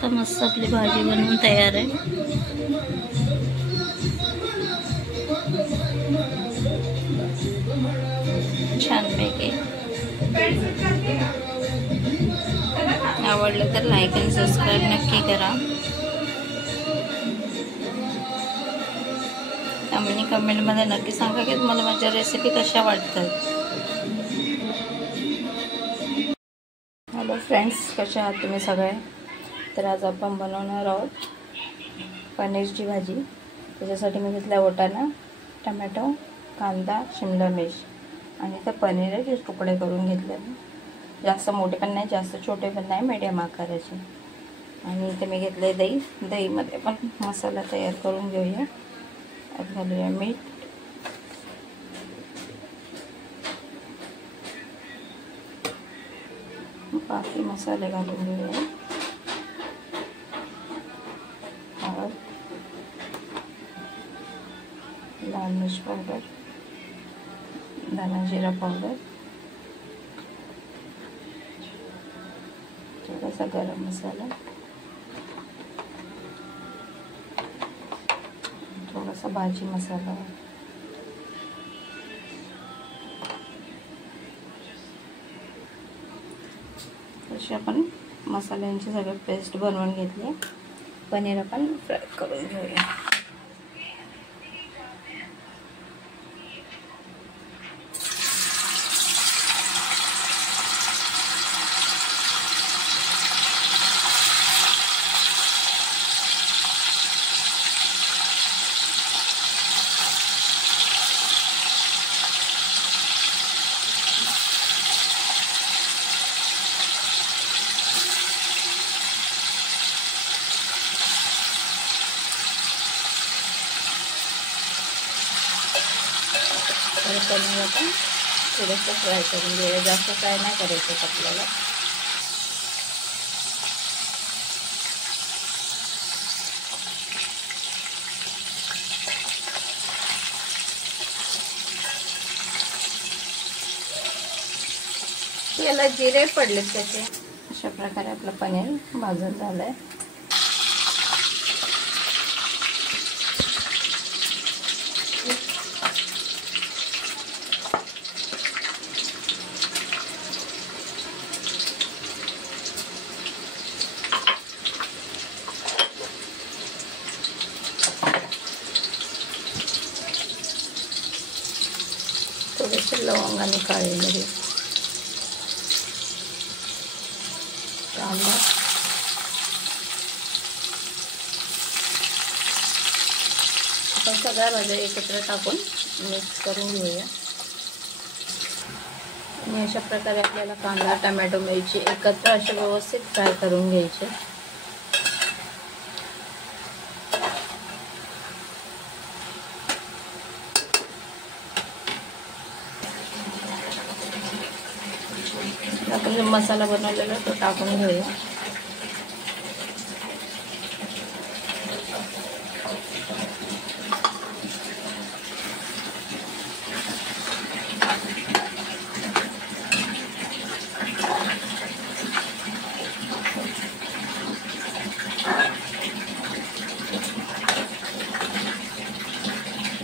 शकता मस्त आपली भाजी बनवून तयार आहे। छानपैकी आवडलं तर लाईक आणि सबस्क्राईब नक्की करा आणि कमेंटमध्ये नक्की सांगा की तुम्हाला माझ्या रेसिपी कशा वाटतात। हॅलो फ्रेंड्स, कशा आहात तुम्ही सगळे? तर आज आपण बनवणार आहोत पनीरची भाजी। त्याच्यासाठी मी घेतला वाटाणा, टोमॅटो, कांदा, शिमला मिर्च आणि त्या पनीरचे तुकडे करून घेतले। जास्त मोठे पण नाही, जास्त छोटे पण नाही, मीडियम आकाराचे। आणि इथे मी घेतले दही। दहीमध्ये पण मसाला तयार करून घेऊया। यात घालूया मीठ, बाकी मसाले घालून घेऊया। हळद, लाल मिर्च पावडर, धना जिरा पावडर, थोडासा गरम मसाला, थोडासा भाजी मसाला, अशी आपण मसाल्यांची सगळी पेस्ट बनवून घेतली। पनीर आपण फ्राय करून घेऊया। पनीर आपण थोडंसं फ्राय करून घेऊया, जास्त फ्राय नाही करायचं आपल्याला। याला जिरे पडलेत त्याचे। अशा प्रकारे आपलं पनीर भाजून झालंय। थोडेसे लवंग आणि काळे मिरी, कांदा, आपण सगळ्या भाज्या एकत्र टाकून मिक्स करून घेऊया। आणि अशा प्रकारे आपल्याला कांदा, टोमॅटो, मिरची एकत्र असे व्यवस्थित फ्राय करून घ्यायचे। आपण जो मसाला बनवलेला तो टाकून घेऊया।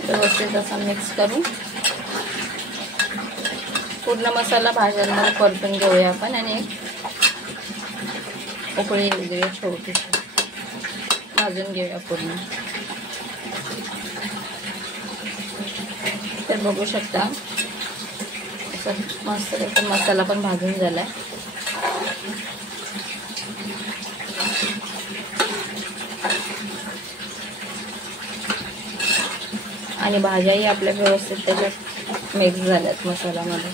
व्यवस्थित असा मिक्स करून पूर्ण मसाला भाज्यांमध्ये परतून घेऊया आपण आणि एक उकळी येऊ देऊया, छोटीशी भाजून घेऊया पूर्ण। तर बघू शकता असं मस्त मसाला पण भाजून झालाय। आणि भाज्याही आपल्या व्यवस्थित त्याच्यात मिक्स झाल्यात मसाल्यामध्ये।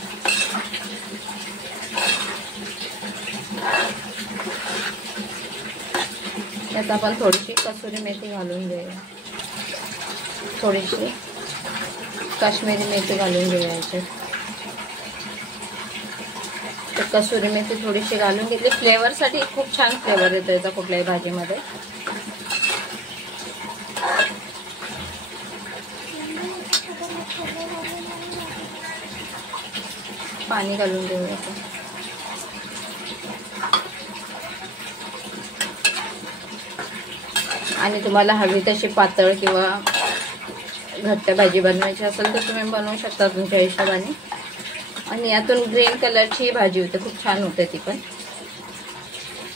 यात आपण थोडीशी कसुरी मेथी घालून घेऊया, थोडीशी काश्मीरी मेथी घालून घेऊया याच्यात। तर कसुरी मेथी थोडीशी घालून घेतली, फ्लेवरसाठी खूप छान फ्लेवर येतो याचा कुठल्याही भाजीमध्ये। पाणी घालून घेऊया आपण। आणि तुम्हाला हवी तशी पातळ किंवा घट्ट भाजी बनवायची असेल तर तुम्ही बनवू शकता तुमच्या हिशोबाने. आणि यातून ग्रीन कलरची भाजी होते, खूप छान होते ती पण.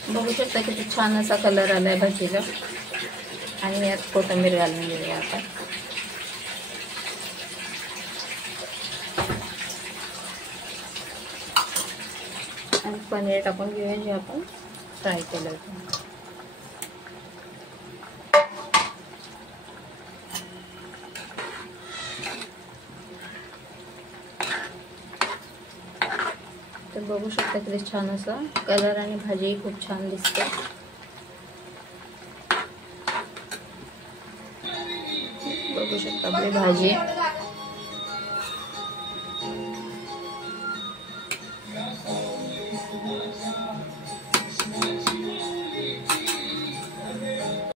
बघू शकता किती छान असा कलर आलाय भाजीला. आणि यात कोथिंबीर घालून घेऊया आता. आणि पनीर टाकून घेऊया जे आपण फ्राय केलं होतं. तर बघू शकता किती छान असं कलर आणि भाजी खूप छान दिसते. बघू शकता आपली भाजी.